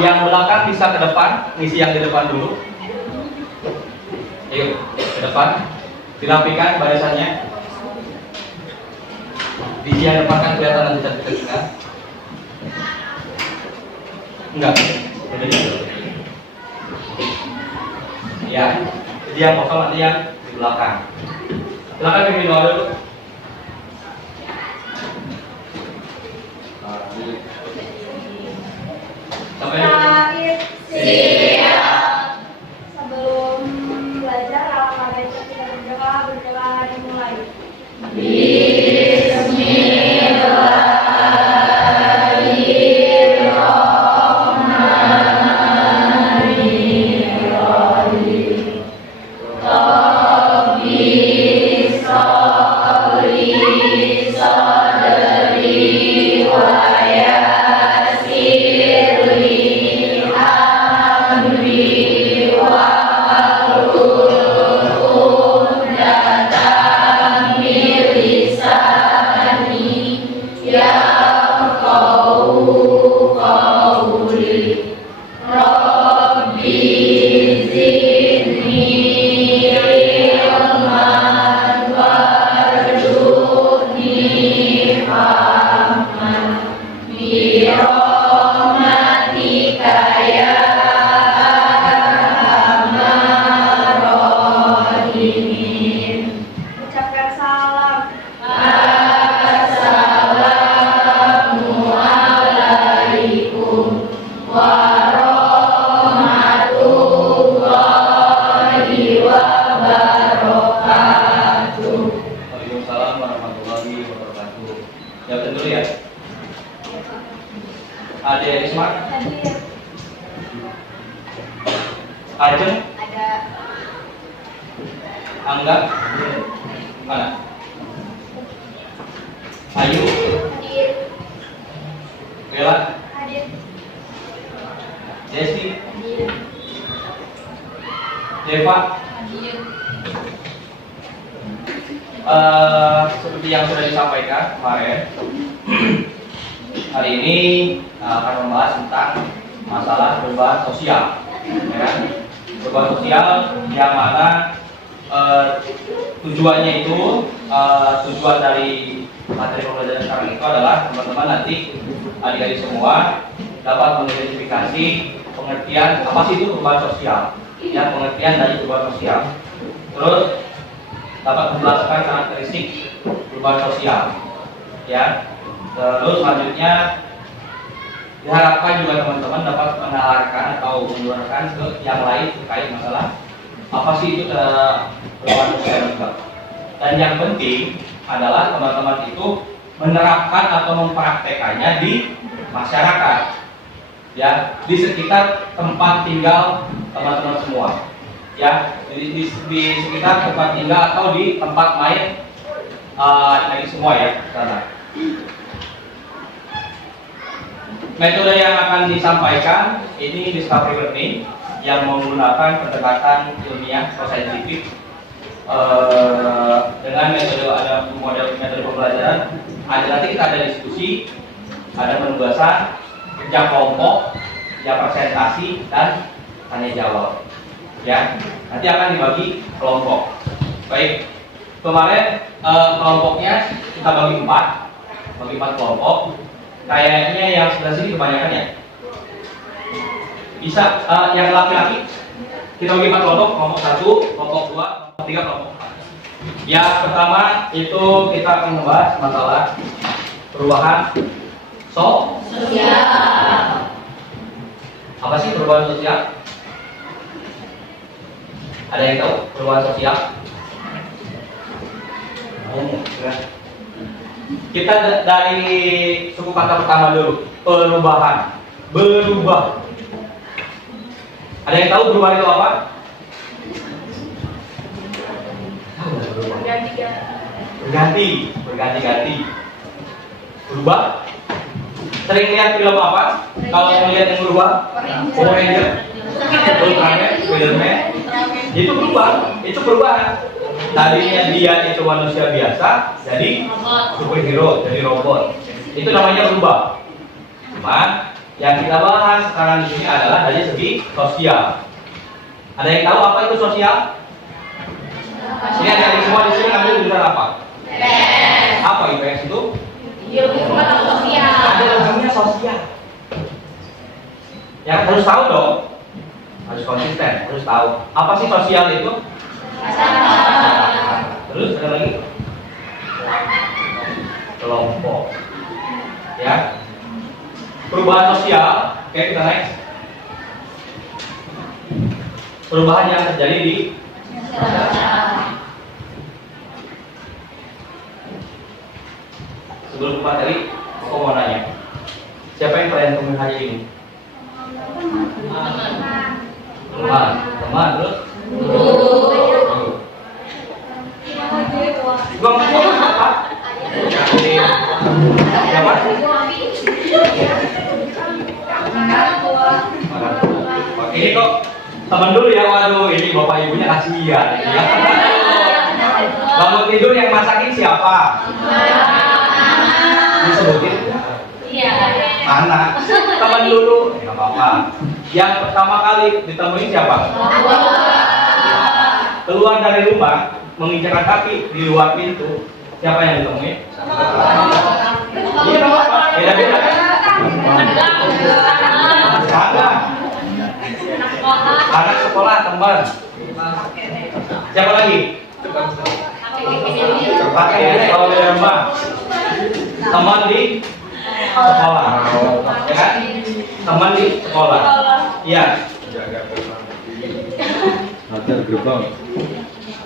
Yang belakang bisa ke depan, ngisi yang di depan dulu. Ayo ke depan, dirapikan barisannya. Di yang depan kan kelihatan nanti cantik kan? Enggak, beda juga. Ya, jadi yang kosong nanti yang di belakang. Silakan pimpin doa dulu. Sampai. Siap. Sebelum belajar, alangkah baiknya kita berdoa dimulai. Ucapkan salam. Waalaikumsalam warahmatullahi wabarakatuh. Jawab dulu ya. Ada Isma? Hadir. Ajeng? Ada. Angga? Mana? Ayu? Hadir. Bella? Hadir. Desti? Hadir. Deva? Hadir. Seperti yang sudah disampaikan kemarin, hari ini akan membahas tentang masalah perubahan sosial, ya kan? Perubahan sosial yang mana tujuannya itu tujuan dari materi pembelajaran sekarang itu adalah teman-teman nanti adik-adik semua dapat mengidentifikasi pengertian apa sih itu perubahan sosial, ya, pengertian dari perubahan sosial. Terus dapat menjelaskan karakteristik perubahan sosial, ya. Terus selanjutnya diharapkan juga teman-teman dapat menalarkan atau menularkan ke yang lain terkait masalah apa sih itu perubahan sosial juga. Dan yang penting adalah teman-teman itu menerapkan atau mempraktekannya di masyarakat, ya, di sekitar tempat tinggal teman-teman semua, ya, di sekitar tempat tinggal atau di tempat main dari semua, ya, sana. Metode yang akan disampaikan ini discovery learning yang menggunakan pendekatan ilmiah atau saintifik dengan metode ada model metode pembelajaran. Nanti kita ada diskusi, ada penugasan, kerja kelompok, kerja presentasi, dan tanya jawab. Ya, nanti akan dibagi kelompok. Baik, kemarin kelompoknya kita bagi empat kelompok. Kayaknya yang sebelah sini kebanyakan ya. Bisa yang laki-laki kita bagi empat kelompok, kelompok 1, kelompok 2, kelompok 3, kelompok 4. Yang pertama itu kita akan membahas masalah perubahan sosial. Apa sih perubahan sosial? Ada yang tahu perubahan sosial? Kita dari suku kata pertama dulu, perubahan, berubah. Ada yang tahu berubah itu apa? Berganti-ganti. Berubah. Sering lihat film apa? Kalau melihat yang berubah, Power Ranger, Ultraman, Spiderman, itu berubah, itu perubahan. Tadinya dia itu manusia biasa, jadi superhero, jadi robot. Itu namanya berubah. Cuman Yang kita bahas sekarang di sini adalah dari segi sosial. Ada yang tahu apa itu sosial? Ini adik-adik semua di sini ngambil jurusan apa? Apa IPS itu? Ada ujungnya sosial. Yang harus tahu dong, harus konsisten, harus tahu. Apa sih sosial itu? Terus ada lagi? Kelompok. Ya. Perubahan sosial, oke kita next. Perubahan yang terjadi di sebelum Pak tadi, aku mau nanya, siapa yang kalian temui hari ini? Teman, terus? Gua ngomong apa? Siapa? Ini kok teman dulu ya, waduh ini bapak ibunya kasihan ya. Bangun tidur yang masakin siapa? Disebutin? Anak. Teman dulu, nggak apa-apa. Yang pertama kali ditemuin siapa? Keluar dari rumah, menginjakan kaki di luar pintu, siapa yang ditemuin? Iya, nggak apa-apa. Beda-beda kan? Anak sekolah, teman. Siapa lagi? Pakai kalau di rumah. Teman di sekolah, ya kan? Teman di sekolah. Iya.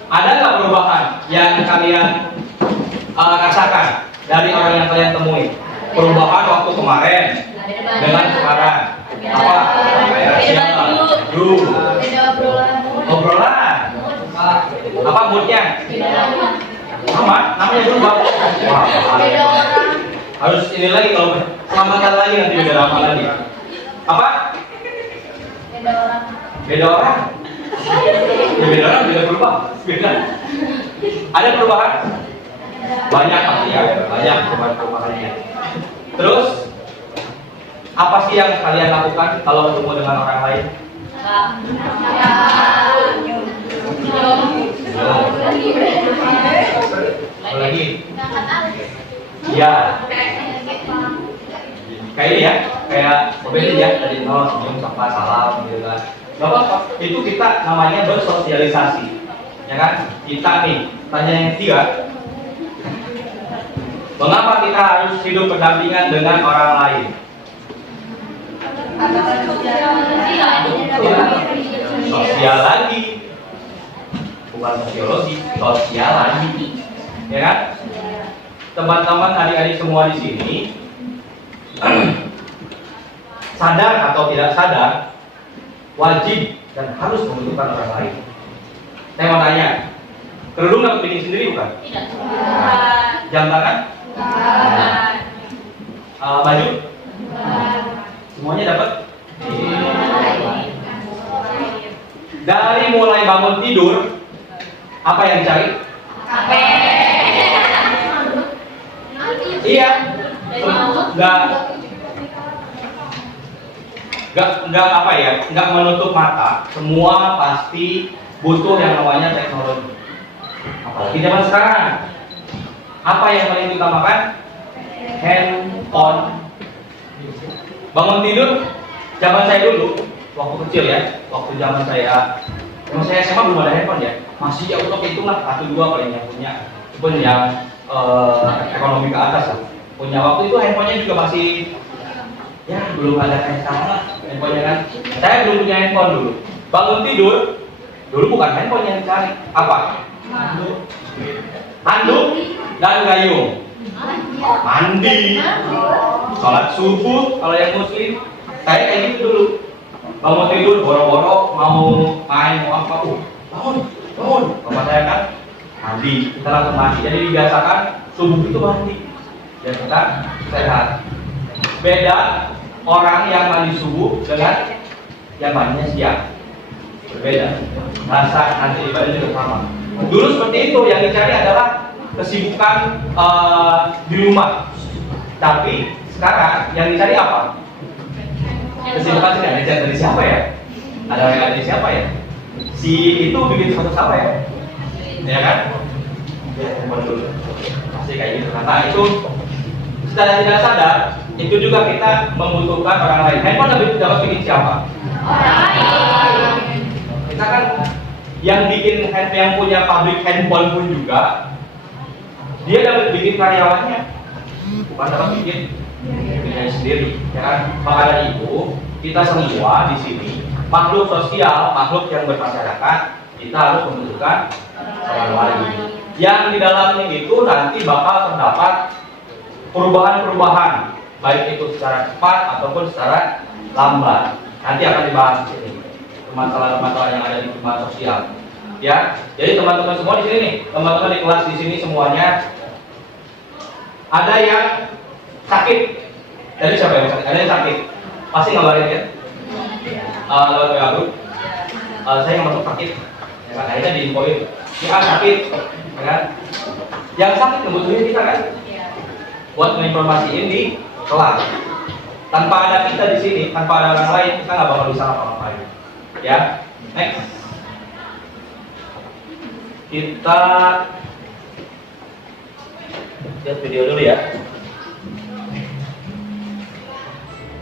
Ada nggak perubahan yang kalian rasakan dari orang yang kalian temui? Perubahan waktu kemarin dengan sekarang. Apa? Siapa? Dulu. Obrolan. Apa moodnya? Sama, namanya berubah. Wah, harus ini lagi kalau selamatkan lagi nanti beda apa lagi? Apa? Beda orang. Ya, beda orang, beda berubah. Beda. Ada perubahan? Banyak pasti ya, banyak perubahannya. Terus apa sih yang kalian lakukan kalau bertemu dengan orang lain? Lagi? Iya. Kayak ini ya, kayak mobil ya tadi senyum sapa salam gitu kan. Gak apa-apa, itu kita namanya bersosialisasi, ya kan? Kita nih tanya yang ketiga, mengapa kita harus hidup berdampingan dengan orang lain? Sosial lagi, bukan sosiologi, sosial lagi, ya kan? Teman-teman adik-adik semua di sini sadar atau tidak sadar wajib dan harus membutuhkan orang lain. Saya mau tanya, kerudung dapat bikin sendiri bukan? Tidak. Jam tangan? Baju? Semuanya dapat? Dari mulai bangun tidur, apa yang dicari? Iya. Enggak apa ya? Enggak menutup mata. Semua pasti butuh yang namanya teknologi. Apalagi zaman sekarang. Apa yang paling diutamakan? Handphone. Bangun tidur, zaman saya dulu, waktu kecil ya, waktu zaman saya SMA belum ada handphone ya, masih ya untuk hitung lah, 1-2 paling yang punya, pun yang ekonomi ke atas lah. Punya waktu itu handphonenya juga masih, ya belum ada kayak sekarang lah handphonenya kan. Saya belum punya handphone dulu. Bangun tidur, dulu bukan handphone yang dicari, apa? Handuk dan gayung. Mandi, sholat subuh kalau yang muslim. Saya kayak gitu dulu. Bangun tidur, boro-boro mau main mau apa? Bangun. Bapak saya kan mandi, kita langsung mandi. Jadi dibiasakan subuh itu mandi. Biar kita sehat. Beda orang yang mandi subuh dengan yang mandinya siang. Berbeda. Rasa nanti ibadahnya juga sama. Dulu seperti itu, yang dicari adalah kesibukan di rumah. Tapi sekarang yang dicari apa? Kesibukan sih ada chat dari siapa ya? Ada WA dari siapa ya? Si itu bikin status apa ya? Ya kan? Ya, handphone dulu. Pasti kayak gitu. Karena itu secara tidak sadar itu juga kita membutuhkan orang lain. Handphone lebih dapat bikin siapa? Orang lain. Kita kan yang bikin yang punya pabrik handphone pun juga dia dapat bikin karyawannya, bukan dapat bikin dirinya sendiri. Ya kan? Maka dari itu kita semua di sini makhluk sosial, makhluk yang bermasyarakat, kita harus membutuhkan orang lain. Yang di dalamnya itu nanti bakal terdapat perubahan-perubahan, baik itu secara cepat ataupun secara lambat. Nanti akan dibahas di sini masalah-masalah yang ada di kehidupan sosial. Ya, jadi teman-teman semua di sini nih, teman-teman di kelas di sini semuanya ada yang sakit. Jadi siapa yang sakit? Ada yang sakit. Pasti ngabarin ya. Lewat WA group. Saya nggak masuk sakit. Ya kan? Akhirnya diinfoin. Si A sakit, ya kan? Yang sakit ngebutuhin kita kan? Buat menginformasiin di kelas. Tanpa ada kita di sini, tanpa ada orang lain, kita nggak bakal bisa ngapa-ngapain. Ya, next. Kita lihat video dulu ya.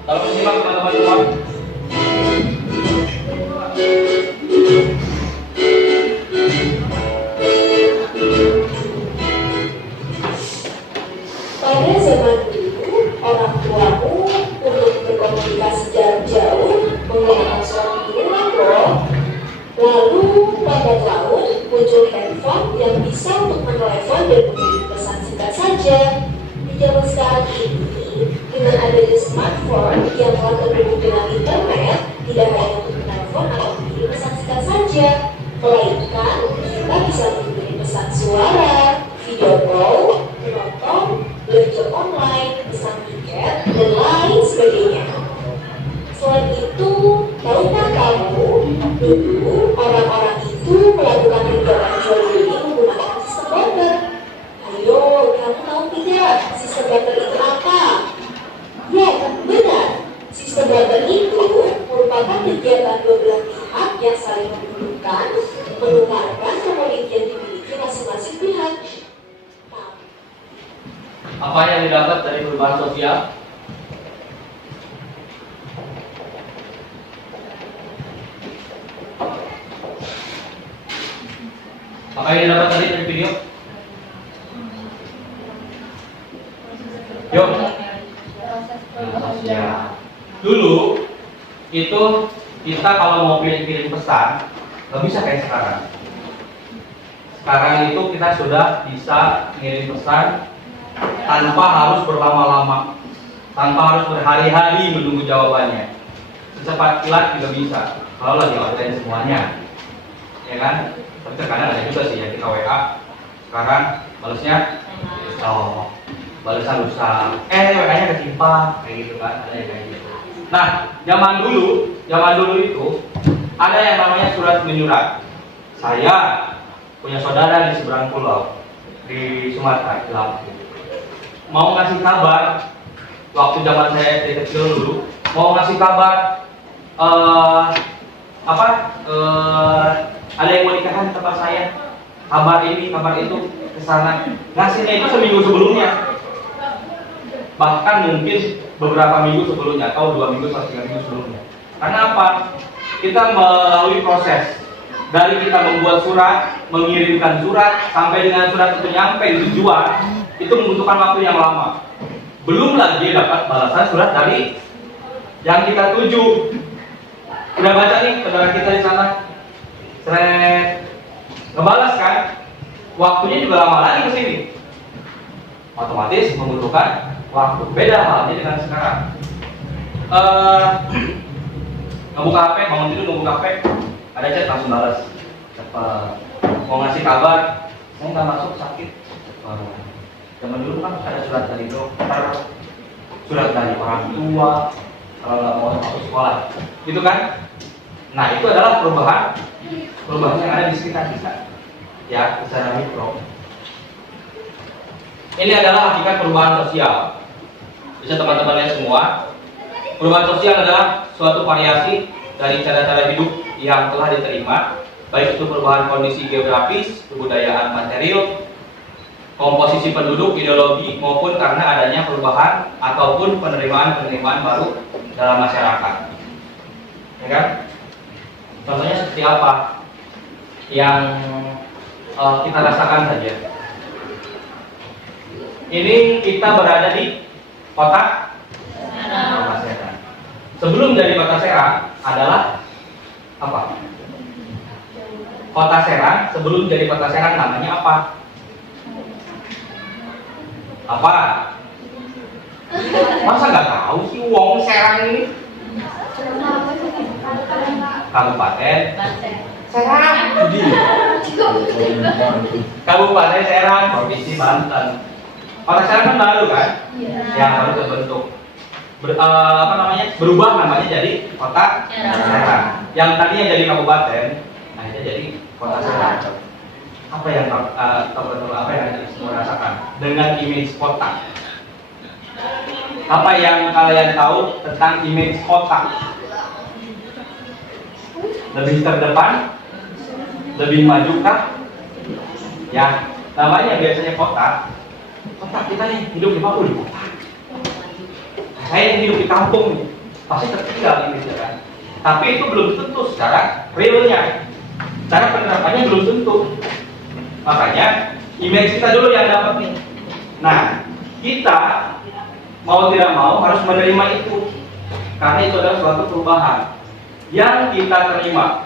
Tolong simak teman-teman semua. Pada zaman dulu, orang tuamu untuk berkomunikasi jarak jauh menggunakan surat kirim loh. Lalu lambat laun muncul handphone yang bisa untuk menelepon dan mengirim pesan singkat saja. Di zaman sekarang ini, dengan adanya smartphone yang telah terhubung dengan internet, tidak hanya untuk menelpon atau mengirim pesan singkat saja, melainkan kita bisa mengirim pesan suara, video call, menonton, belanja online, pesan tiket, dan lain sebagainya. Selain itu, tahukah kamu, dulu orang-orang itu melakukan kegiatan jual beli menggunakan sistem barter. Ayo, kamu tahu tidak sistem barter itu apa? Ya, benar. Sistem barter itu merupakan kegiatan dua belah pihak yang saling membutuhkan, menukarkan komoditi yang dimiliki masing-masing pihak. Apa yang didapat dari perubahan sosial? Apa yang didapat tadi dari video? Yuk. Sosial. Dulu itu kita kalau mau kirim pesan nggak bisa kayak sekarang. Sekarang itu kita sudah bisa kirim pesan tanpa harus berlama-lama, tanpa harus berhari-hari menunggu jawabannya. Secepat kilat juga bisa, kalau lagi online semuanya, ya kan? Tapi terkadang ada juga sih yang kita WA sekarang balesnya besok, balesan lusa, WA-nya ketimpa, kayak gitu kan? Ada yang kayak gitu. Nah, zaman dulu itu ada yang namanya surat menyurat. Saya punya saudara di seberang pulau di Sumatera, di Lampung. Mau ngasih kabar waktu zaman saya SD kecil dulu, mau ngasih kabar ada yang mau nikahan di tempat saya, kabar ini kabar itu kesana, ngasihnya itu seminggu sebelumnya, bahkan mungkin beberapa minggu sebelumnya atau 2 minggu atau 3 minggu sebelumnya. Karena apa? Kita melalui proses dari kita membuat surat, mengirimkan surat sampai dengan surat itu nyampe di tujuan, itu membutuhkan waktu yang lama. Belum lagi dapat balasan surat dari yang kita tuju. Udah baca nih saudara kita di sana, seret, ngebalas kan? Waktunya juga lama lagi ke sini. Otomatis membutuhkan waktu. Beda halnya dengan sekarang. Ngebuka HP, bangun tidur ngebuka HP, ada chat langsung balas. Cepat. Mau ngasih kabar, saya nggak masuk sakit. Zaman dulu kan ada surat dari dokter, surat dari orang tua, kalau nggak mau masuk sekolah, gitu kan? Nah itu adalah perubahan yang ada di sekitar kita, ya, secara mikro. Ini adalah hakikat perubahan sosial. Bisa teman-teman lihat semua. Perubahan sosial adalah suatu variasi dari cara-cara hidup yang telah diterima, baik itu perubahan kondisi geografis, kebudayaan material, komposisi penduduk, ideologi, maupun karena adanya perubahan ataupun penerimaan-penerimaan baru dalam masyarakat. Ya kan? Contohnya seperti apa yang kita rasakan saja. Ini kita berada di kota Serang. Sebelum jadi kota Serang adalah apa? Kota Serang sebelum jadi kota Serang namanya apa? Apa? Masa nggak tahu sih wong Serang ini? Kabupaten Serang. Kabupaten Serang, Provinsi Banten. Kota Serang kan baru kan? Yang baru terbentuk. Berubah namanya jadi Kota Serang. Yang tadinya jadi kabupaten, akhirnya jadi Kota Serang. Apa yang apa yang semua rasakan dengan image kota? Apa yang kalian tahu tentang image kota? Lebih terdepan? Lebih maju kah? Ya, namanya biasanya kota. Kota kita nih hidup di mana? Di kota. Saya yang hidup di kampung nih, pasti tertinggal ini kan. Tapi itu belum tentu secara realnya. Cara penerapannya belum tentu. Makanya image kita dulu yang dapat nih. Nah, kita mau tidak mau harus menerima itu. Karena itu adalah suatu perubahan yang kita terima.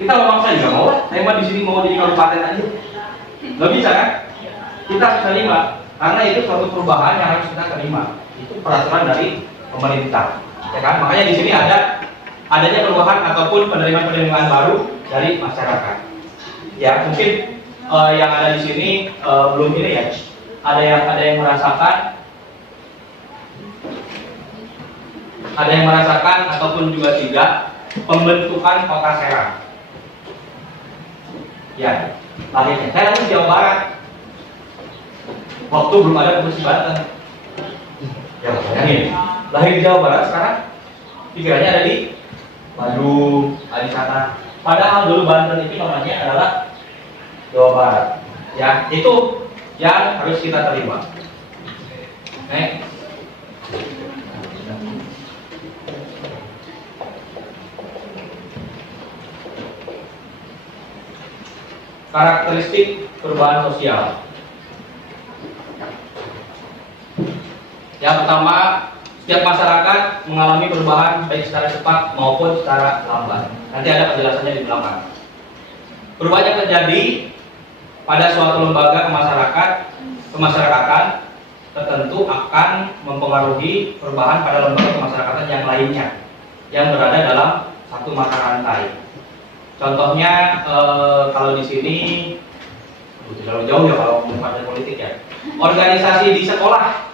Kita memaksa juga mau, saya mah di sini mau jadi kabupaten aja. Nggak bisa kan? Kita harus terima karena itu suatu perubahan yang harus kita terima. Itu peraturan dari pemerintah, ya kan? Makanya di sini adanya perubahan ataupun penerimaan-penerimaan baru dari masyarakat. Ya, mungkin yang ada di sini belum ini ya. Ada yang merasakan ataupun juga tidak pembentukan kota Serang. Ya, lahirnya saya lahir di Jawa Barat. Waktu belum ada Provinsi Banten. Ya, bayangin, lahir di Jawa Barat sekarang pikirannya ada di Bandung, ada di sana. Padahal dulu Banten itu namanya adalah Jawa Barat. Ya, itu yang harus kita terima. Next. Karakteristik perubahan sosial. Yang pertama, setiap masyarakat mengalami perubahan baik secara cepat maupun secara lambat. Nanti ada penjelasannya di belakang. Perubahan yang terjadi pada suatu lembaga kemasyarakatan tertentu akan mempengaruhi perubahan pada lembaga kemasyarakatan yang lainnya yang berada dalam satu mata rantai. Contohnya kalau di sini terlalu jauh ya kalau partai politik ya. Organisasi di sekolah,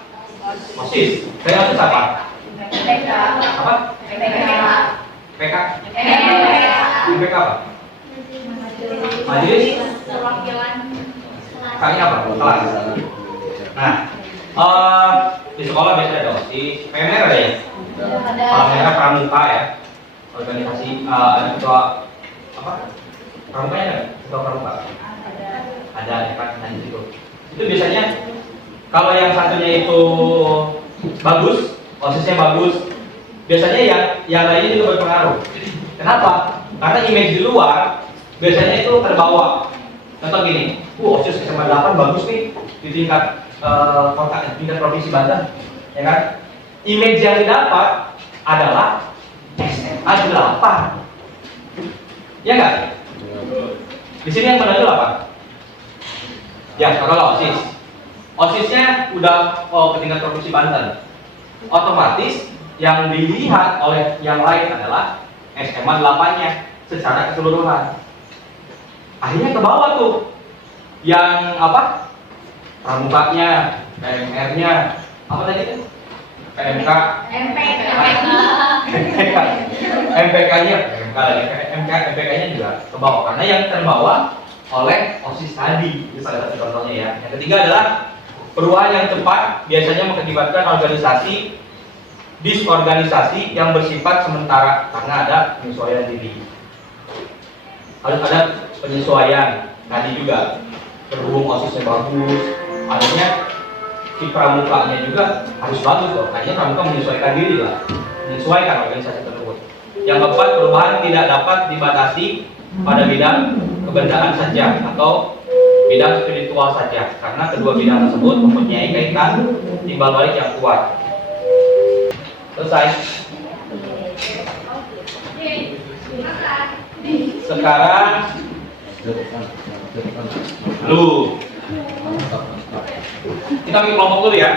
OSIS. Saya OSIS apa? Apa? PK. PK apa? Majelis kali apa? Kelas. Nah, di sekolah biasanya ada OSIS. PMR ada ya? PMR pramuka ya. Organisasi ada ketua apa? Pramuka ada? Ketua pramuka? Ada ya kan? Nah, di situ. Itu biasanya kalau yang satunya itu bagus, OSISnya bagus, biasanya yang lainnya juga berpengaruh. Kenapa? Karena image di luar biasanya itu terbawa. Contoh gini, OSIS SMA 8 bagus nih di tingkat kota, di tingkat provinsi Banten, ya kan? Image yang didapat adalah SMA 8, ya nggak? Di sini yang menonjol apa? Ya, kalau OSIS, OSISnya udah ke tingkat provinsi Banten, otomatis yang dilihat oleh yang lain adalah SMA 8-nya secara keseluruhan. Akhirnya ke bawah tuh yang apa? Pramukanya, PMR-nya, apa tadi? PMK, MPK-nya, MPK-nya juga ke bawah karena yang terbawa oleh OSIS tadi. Itu salah satu contohnya ya. Yang ketiga adalah perubahan yang cepat biasanya mengakibatkan organisasi disorganisasi yang bersifat sementara karena ada penyesuaian diri. Harus ada penyesuaian tadi juga, berhubung OSISnya bagus, artinya si pramukanya juga harus bagus loh. Kayaknya pramuka menyesuaikan diri lah, menyesuaikan organisasi tersebut. Yang keempat, perubahan tidak dapat dibatasi pada bidang kebendaan saja atau bidang spiritual saja, karena kedua bidang tersebut mempunyai kaitan timbal balik yang kuat. Selesai. Sekarang lu kita bagi kelompok dulu ya.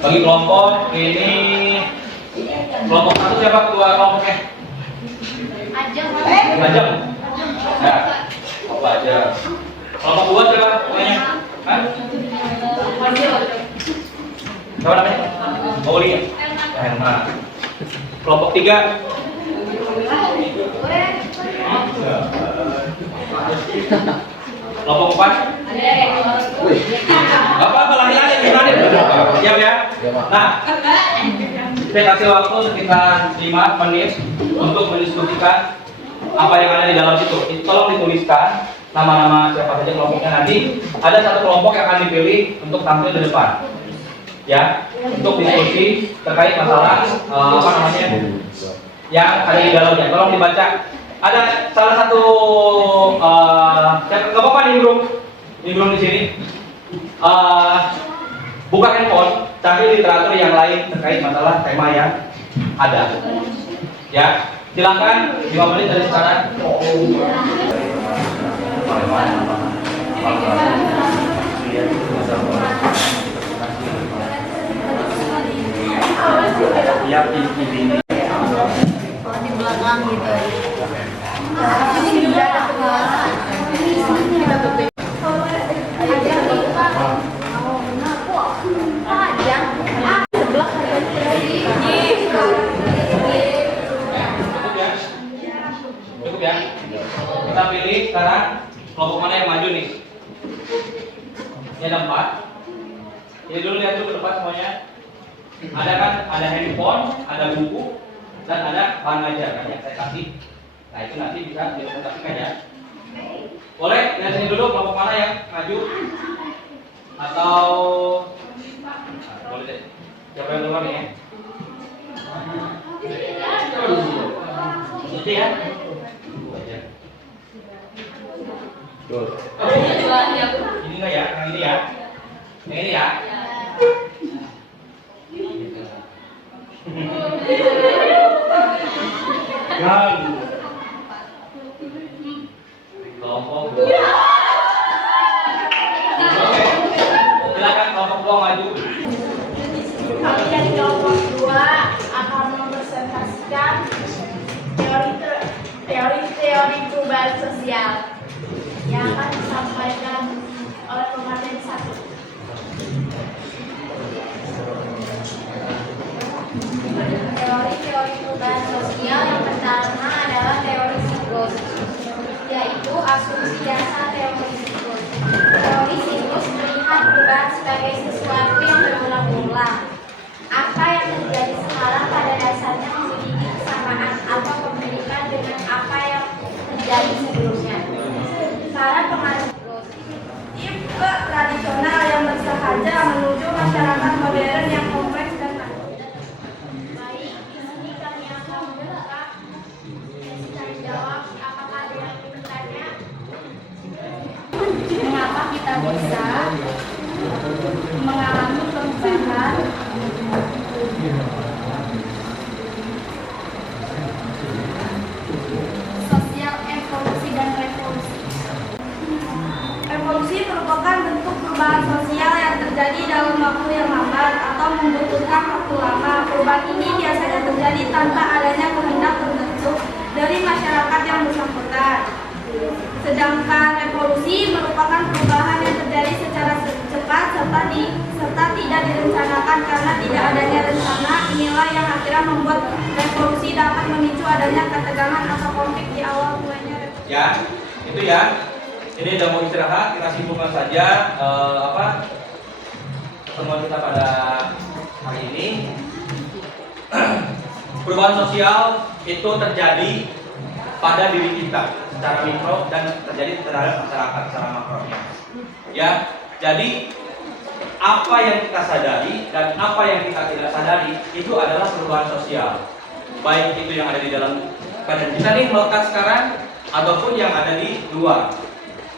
Bagi kelompok ini, kelompok satu siapa ketua kelompoknya? Ajeng. Ya, kelompok Ajeng. Kelompok dua siapa namanya? Hah? Siapa namanya? Mauli ya? Herman. Kelompok tiga. Kelompok empat. Apa lari-lari gimana? Siap ya? Nah, saya kasih waktu sekitar 5 menit untuk mendiskusikan apa yang ada di dalam situ. Tolong dituliskan nama-nama siapa saja kelompoknya. Nanti ada satu kelompok yang akan dipilih untuk tampil di depan, ya, untuk diskusi terkait masalah apa namanya yang ada di dalamnya. Tolong dibaca. Ada salah satu nggak apa-apa nih bro di sini. Buka handphone, cari literatur yang lain terkait masalah tema yang ada. Ya, silakan 5 menit dari sekarang. Ya, ini di belakang gitu. Cukup ya. Kita pilih sekarang kelompok mana yang maju nih. Ini ada 4. Jadi dulu lihat dulu ke depan semuanya. Ada kan? Ada handphone, ada buku, dan ada bahan ngajar kan yang saya kasih. Nah itu nanti bisa dipresentasikan ya. Boleh lihat sini dulu kelompok mana yang maju atau boleh deh. Siapa yang duluan nih ya? Ini ya. Ini enggak ya? Yang ini ya? Yang ini ya? Gan. Kelompok dua. Oke. Silakan kelompok dua maju. Kami dari kelompok 2 akan mempresentasikan teori perubahan sosial yang akan disampaikan oleh pemateri 1. Teori perubahan sosial yang pertama adalah teori siklus, yaitu asumsi dasar teori siklus. Teori siklus melihat perubahan sebagai sesuatu yang berulang-ulang. Apa yang terjadi sekarang pada dasarnya memiliki kesamaan atau kemiripan dengan apa yang terjadi sebelumnya. Para pengaruh siklus tipe tradisional yang bersahaja menuju masyarakat modern yang kompleks dan baik. Di sini kami akan membuka sesi tanya jawab. Apakah ada yang ingin bertanya? Mengapa kita bisa mengalami perubahan sosial, evolusi dan revolusi? Evolusi merupakan bentuk perubahan sosial yang terjadi dalam waktu yang lambat atau membutuhkan waktu lama. Perubahan ini biasanya terjadi tanpa adanya kehendak tertentu dari masyarakat yang bersangkutan. Sedangkan evolusi merupakan perubahan yang terjadi secara cepat serta tidak direncanakan karena tidak adanya rencana. Inilah yang akhirnya membuat revolusi dapat memicu adanya ketegangan atau konflik di awal mulanya revolusi. Ya, itu ya. Ini udah mau istirahat, kita simpulkan saja pertemuan kita pada hari ini. perubahan sosial itu terjadi pada diri kita secara mikro dan terjadi terhadap masyarakat secara makronya. Ya, jadi apa yang kita sadari dan apa yang kita tidak sadari itu adalah perubahan sosial. Baik itu yang ada di dalam badan kita nih melekat sekarang ataupun yang ada di luar.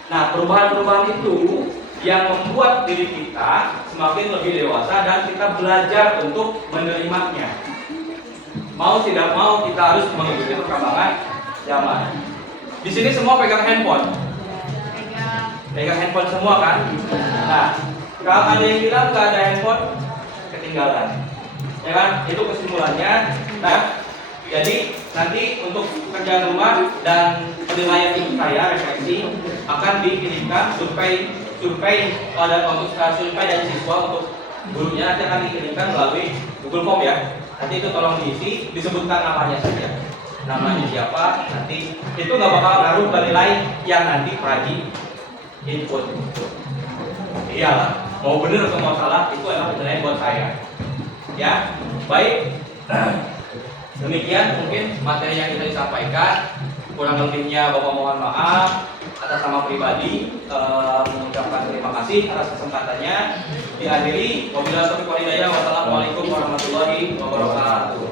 Nah, perubahan-perubahan itu yang membuat diri kita semakin lebih dewasa dan kita belajar untuk menerimanya. Mau tidak mau kita harus mengikuti perkembangan zaman. Di sini semua pegang handphone. Pegang handphone semua kan? Nah, kalau ada yang bilang nggak ada handphone, ketinggalan. Ya kan? Itu kesimpulannya. Nah, jadi nanti untuk pekerjaan rumah dan penilaian hidup saya refleksi akan dikirimkan survei untuk survei dari siswa untuk gurunya nanti akan dikirimkan melalui Google Form ya. Nanti itu tolong diisi, disebutkan namanya saja. Namanya siapa, nanti itu nggak bakal ngaruh ke nilai yang nanti Praji input. Iyalah, mau bener atau mau salah itu emang penilaian buat saya. Ya, baik. Demikian mungkin materi yang kita disampaikan. Kurang lebihnya Bapak mohon maaf. Atas nama pribadi mengucapkan terima kasih atas kesempatannya. Dihadiri wabillahi taufiq wal hidayah. Wassalamualaikum warahmatullahi wabarakatuh.